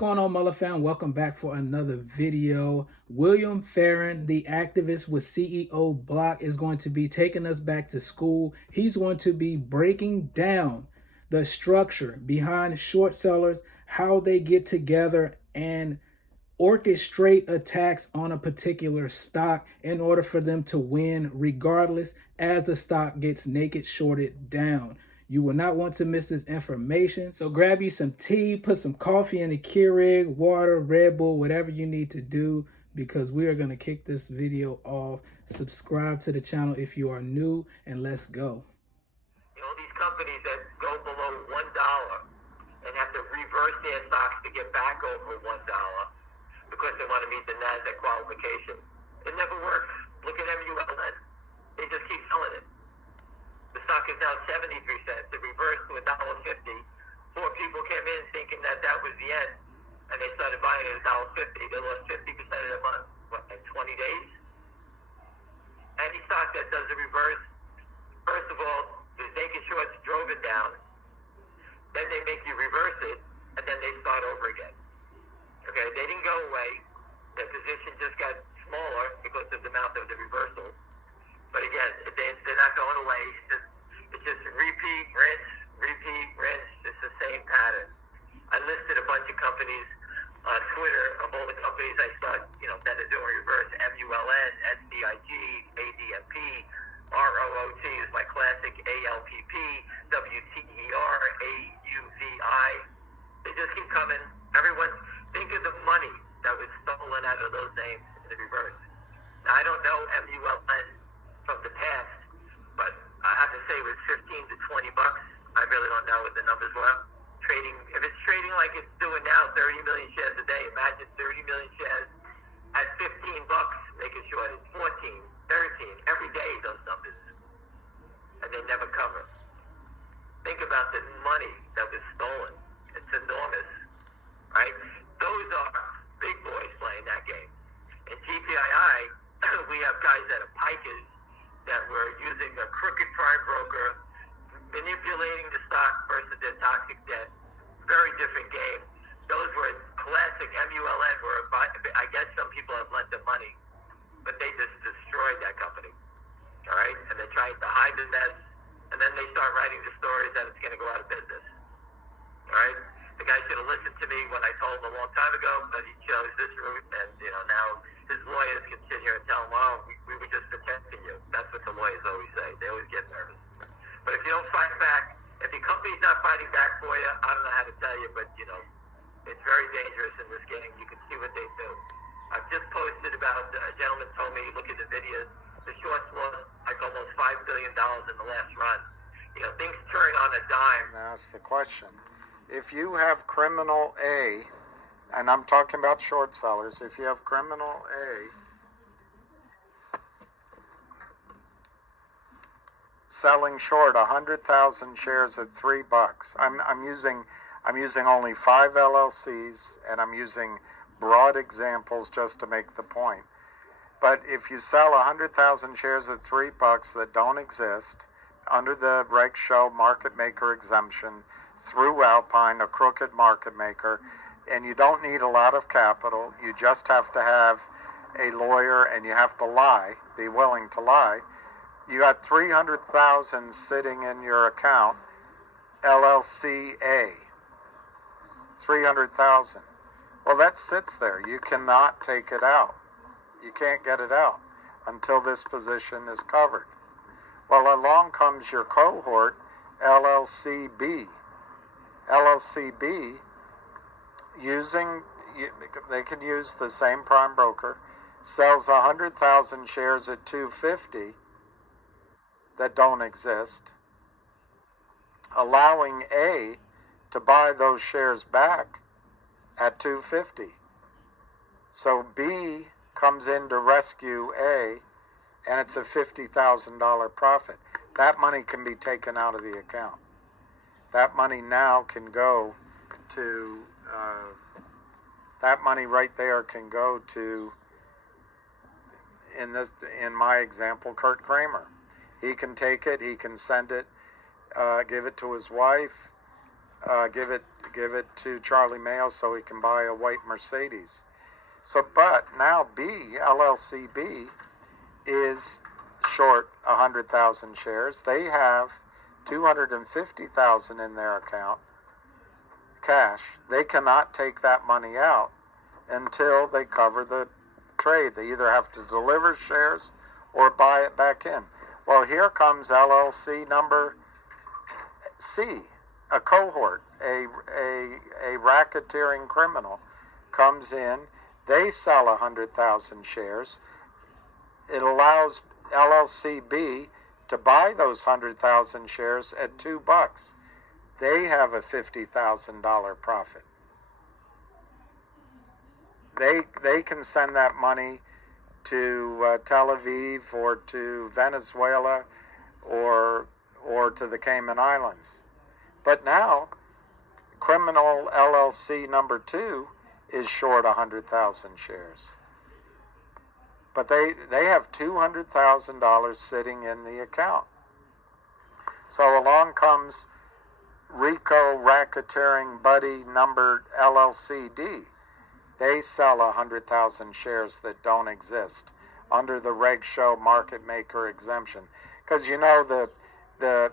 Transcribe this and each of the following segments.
going on, Mullen fam? Welcome back for another video. William Farron, the activist with Ceobloc, is going to be taking us back to school. He's going to be breaking down the structure behind short sellers, how they get together and orchestrate attacks on a particular stock in order for them to win regardless as the stock gets naked shorted down. You will not want to miss this information. So grab you some tea, put some coffee in the Keurig, water, Red Bull, whatever you need to do, because we are going to kick this video off. Subscribe to the channel if you are new, and let's go. All these companies that go below $1 and have to reverse their stocks to get back over $1 because they want to meet the NASDAQ qualification. It never works. Look at MULN. They just keep selling it. The stock is now 73 cents. It reversed to $1.50. Four people came in thinking that that was the end, and they started buying it at $1.50. They lost 50% of their money, in 20 days? Any stock that does a reverse, first of all, the naked shorts drove it down. Then they make you reverse it, and then they start over again. Okay, they didn't go away. Their position just got smaller because of the amount of the reversal. But again, they're not going away. It's just repeat, rinse. It's the same pattern. I listed a bunch of companies on Twitter of all the companies I thought, that are doing reverse. MULN, SCIG, ADMP, ROOT is my classic, ALPP, WTER, AUVI. They just keep coming. Everyone, think of the money that was stolen out of those names in the reverse. Now, I don't know MULN from the past, but I have to say it was 15 to 20 bucks. I really don't know what the numbers were. Trading, if it's trading like it's doing now, 30 million shares a day, imagine 30 million shares at 15 bucks, making sure it's 14, 13, every day those numbers, and they never cover. Think about the money that was stolen. It's enormous, right? Those are big boys playing that game. In GPII, we have guys that are pikers that were using a crooked prime broker, manipulating the stock versus their toxic debt. Very different game. Those were classic MULN, where I guess some people have lent them money, but they just destroyed that company. All right? And they tried to hide the mess, and then they start writing the stories that it's going to go out of business. All right? The guy should have listened to me when I told him a long time ago, but he chose this route, and now his lawyers can sit here and tell him, "Oh, we were just protecting you." That's what the lawyers always say. They always get nervous. But if you don't fight back, if your company's not fighting back for you, I don't know how to tell you, but it's very dangerous in this game. You can see what they do. I've just posted about, a gentleman told me, look at the videos, the shorts lost like almost $5 billion in the last run. Things turn on a dime. That's the question. If you have criminal A, and I'm talking about short sellers, if you have criminal A selling short 100,000 shares at $3, I'm using only 5 LLCs, and I'm using broad examples just to make the point. But if you sell 100,000 shares at $3 that don't exist under the Reg Show market maker exemption through Alpine, a crooked market maker, and you don't need a lot of capital, you just have to have a lawyer and you have to lie, be willing to lie. You got 300,000 sitting in your account, LLCA, 300,000. Well, that sits there. You cannot take it out. You can't get it out until this position is covered. Well, along comes your cohort, LLCB. LLCB, they can use the same prime broker, sells 100,000 shares at $2.50 that don't exist, allowing A to buy those shares back at $2.50. So B comes in to rescue A, and it's a $50,000 profit. That money can be taken out of the account. That money now can go to, that money right there can go to, in my example, Kurt Kramer. He can take it, he can send it, give it to his wife, give it to Charlie Mayo so he can buy a white Mercedes. So, but now LLC B, is short 100,000 shares. They have 250,000 in their account, cash. They cannot take that money out until they cover the trade. They either have to deliver shares or buy it back in. Well, here comes LLC number C, a cohort, a racketeering criminal comes in. They sell 100,000 shares. It allows LLC B to buy those 100,000 shares at $2. They have a $50,000 profit. They can send that money to Tel Aviv or to Venezuela or to the Cayman Islands. But now, criminal LLC number 2 is short 100,000 shares. But they have $200,000 sitting in the account. So along comes RICO racketeering buddy number LLCD. They sell 100,000 shares that don't exist under the Reg Show market maker exemption. Because you know the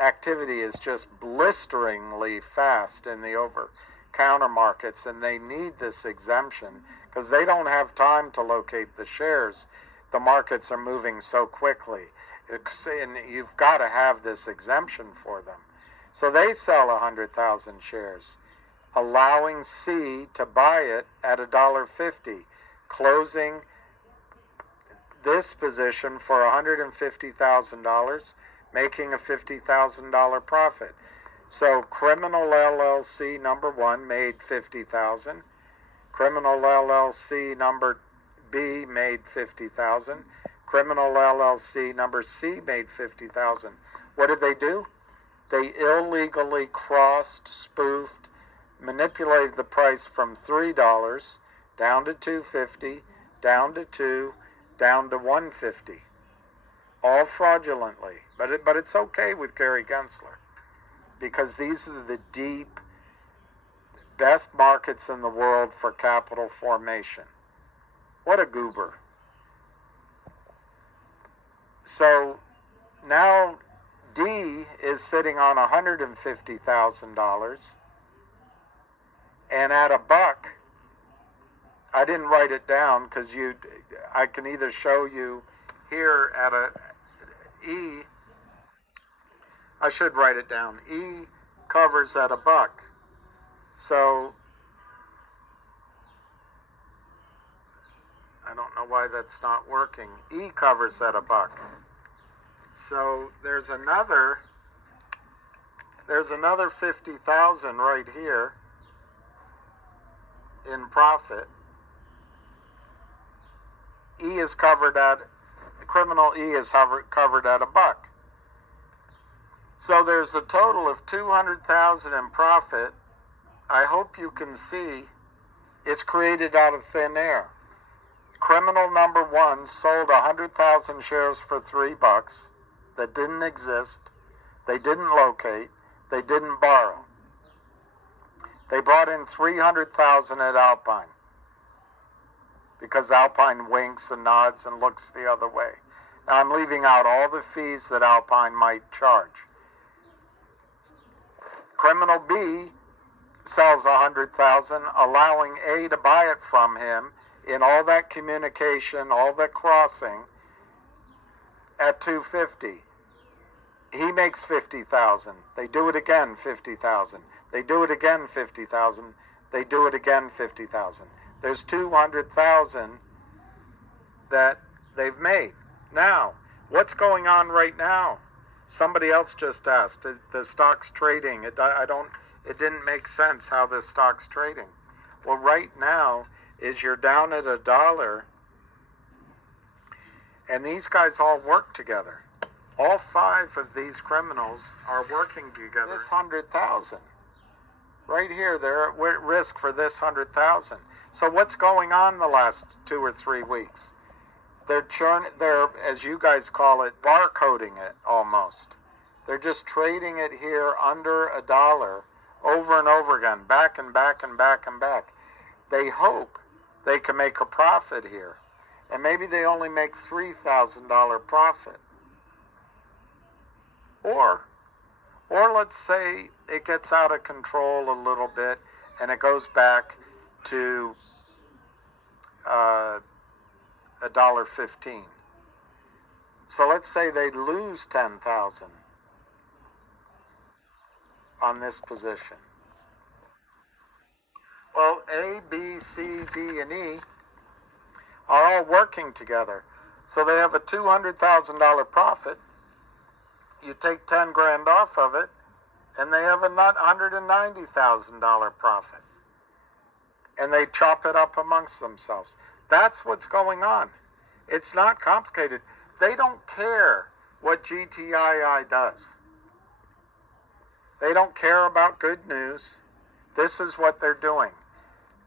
activity is just blisteringly fast in the over-counter markets, and they need this exemption because they don't have time to locate the shares. The markets are moving so quickly, and you've got to have this exemption for them. So they sell 100,000 shares, allowing C to buy it at $1.50, closing this position for $150,000, making a $50,000 profit. So criminal LLC number 1 made $50,000. Criminal LLC number B made $50,000. Criminal LLC number C made $50,000. What did they do? They illegally crossed, spoofed, manipulated the price from $3 down to $2.50, down to $2, down to $1.50. All fraudulently. But it's okay with Gary Gensler because these are the deep, best markets in the world for capital formation. What a goober. So now D is sitting on $150,000, and at $1, I didn't write it down because I can either show you here at E. I should write it down. E covers at $1. So I don't know why that's not working. E covers at $1. So there's another 50,000 right here in profit. Criminal E is covered at $1. So there's a total of 200,000 in profit. I hope you can see it's created out of thin air. Criminal number 1 sold 100,000 shares for $3 that didn't exist. They didn't locate. They didn't borrow. They brought in 300,000 at Alpine because Alpine winks and nods and looks the other way. Now I'm leaving out all the fees that Alpine might charge. Criminal B sells 100,000, allowing A to buy it from him in all that communication, all that crossing at $2.50. He makes 50,000. They do it again, 50,000. They do it again, 50,000. They do it again, 50,000. There's 200,000 that they've made. Now, what's going on right now? Somebody else just asked. The stock's trading. It didn't make sense how the stock's trading. Well, right now is you're down at $1, and these guys all work together. All 5 of these criminals are working together. This 100,000, right here, they're at risk for this 100,000. So what's going on the last 2 or 3 weeks? They're, as you guys call it, barcoding it almost. They're just trading it here under $1 over and over again, back and back and back and back. They hope they can make a profit here. And maybe they only make $3,000 profit. Or let's say it gets out of control a little bit and it goes back to $1.15. So let's say they lose $10,000 on this position. Well, A, B, C, D, and E are all working together. So they have a $200,000 profit. You take 10 grand off of it, and they have a $190,000 profit. And they chop it up amongst themselves. That's what's going on. It's not complicated. They don't care what GTII does. They don't care about good news. This is what they're doing.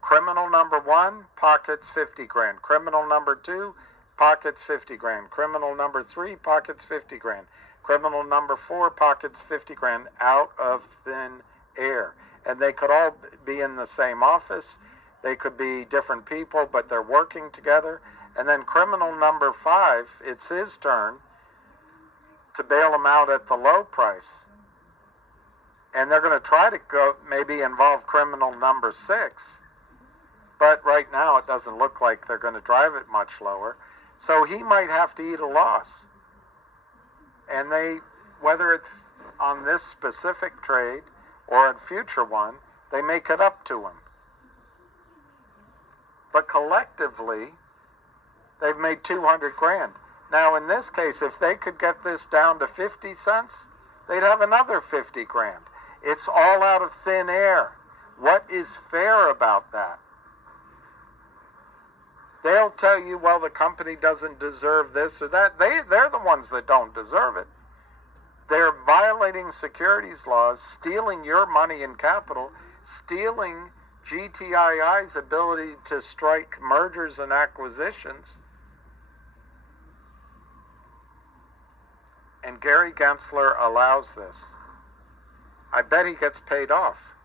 Criminal number 1 pockets 50 grand. Criminal number 2 pockets 50 grand. Criminal number 3 pockets 50 grand. Criminal number 4 pockets 50 grand out of thin air. And they could all be in the same office. They could be different people, but they're working together. And then criminal number 5, it's his turn to bail them out at the low price. And they're going to try to go maybe involve criminal number 6. But right now it doesn't look like they're going to drive it much lower. So he might have to eat a loss. And they, whether it's on this specific trade or a future one, they make it up to him. But collectively, they've made 200 grand. Now, in this case, if they could get this down to 50 cents, they'd have another 50 grand. It's all out of thin air. What is fair about that? They'll tell you, well, the company doesn't deserve this or that. They're the ones that don't deserve it. They're violating securities laws, stealing your money and capital, stealing GTII's ability to strike mergers and acquisitions. And Gary Gensler allows this. I bet he gets paid off.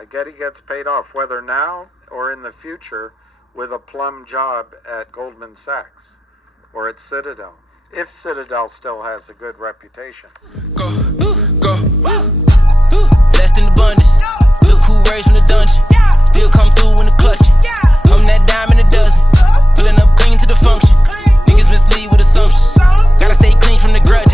I get he gets paid off, whether now or in the future, with a plum job at Goldman Sachs or at Citadel, if Citadel still has a good reputation. Go, less than abundance. Look who raised from the dungeon. Still come through in the clutch. I'm that dime in a dozen. Filling up clean to the function. Niggas mislead with assumptions. Gotta stay clean from the grudge.